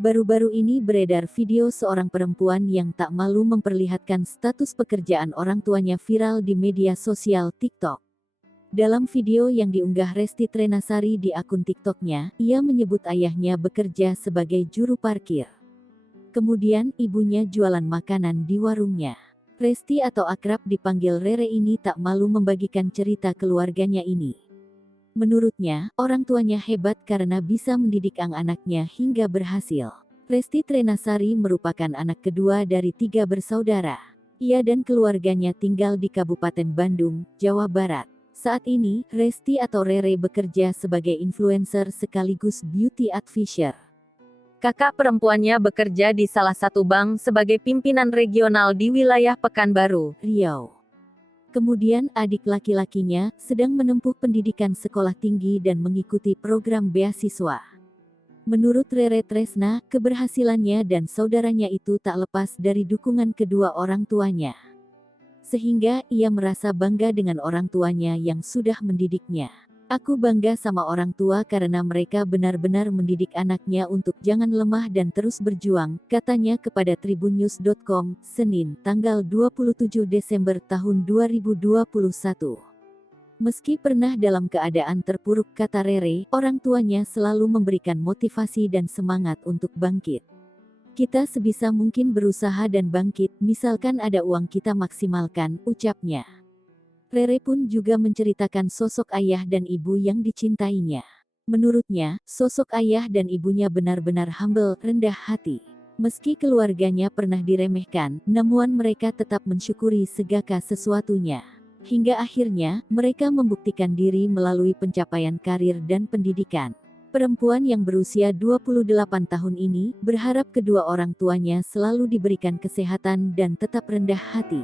Baru-baru ini beredar video seorang perempuan yang tak malu memperlihatkan status pekerjaan orang tuanya viral di media sosial TikTok. Dalam video yang diunggah Resti Trenasari di akun TikToknya, ia menyebut ayahnya bekerja sebagai juru parkir. Kemudian ibunya jualan makanan di warungnya. Resti atau akrab dipanggil Rere ini tak malu membagikan cerita keluarganya ini. Menurutnya, orang tuanya hebat karena bisa mendidik anaknya hingga berhasil. Resti Trenasari merupakan anak kedua dari 3 bersaudara. Ia dan keluarganya tinggal di Kabupaten Bandung, Jawa Barat. Saat ini, Resti atau Rere bekerja sebagai influencer sekaligus beauty advisor. Kakak perempuannya bekerja di salah satu bank sebagai pimpinan regional di wilayah Pekanbaru, Riau. Kemudian adik laki-lakinya sedang menempuh pendidikan sekolah tinggi dan mengikuti program beasiswa. Menurut Rere Tresna, keberhasilannya dan saudaranya itu tak lepas dari dukungan kedua orang tuanya. Sehingga ia merasa bangga dengan orang tuanya yang sudah mendidiknya. Aku bangga sama orang tua karena mereka benar-benar mendidik anaknya untuk jangan lemah dan terus berjuang, katanya kepada tribunnews.com, Senin, tanggal 27 Desember tahun 2021. Meski pernah dalam keadaan terpuruk, kata Rere, orang tuanya selalu memberikan motivasi dan semangat untuk bangkit. Kita sebisa mungkin berusaha dan bangkit, misalkan ada uang kita maksimalkan, ucapnya. Rere pun juga menceritakan sosok ayah dan ibu yang dicintainya. Menurutnya, sosok ayah dan ibunya benar-benar humble, rendah hati. Meski keluarganya pernah diremehkan, namun mereka tetap mensyukuri segala sesuatunya. Hingga akhirnya, mereka membuktikan diri melalui pencapaian karir dan pendidikan. Perempuan yang berusia 28 tahun ini, berharap kedua orang tuanya selalu diberikan kesehatan dan tetap rendah hati.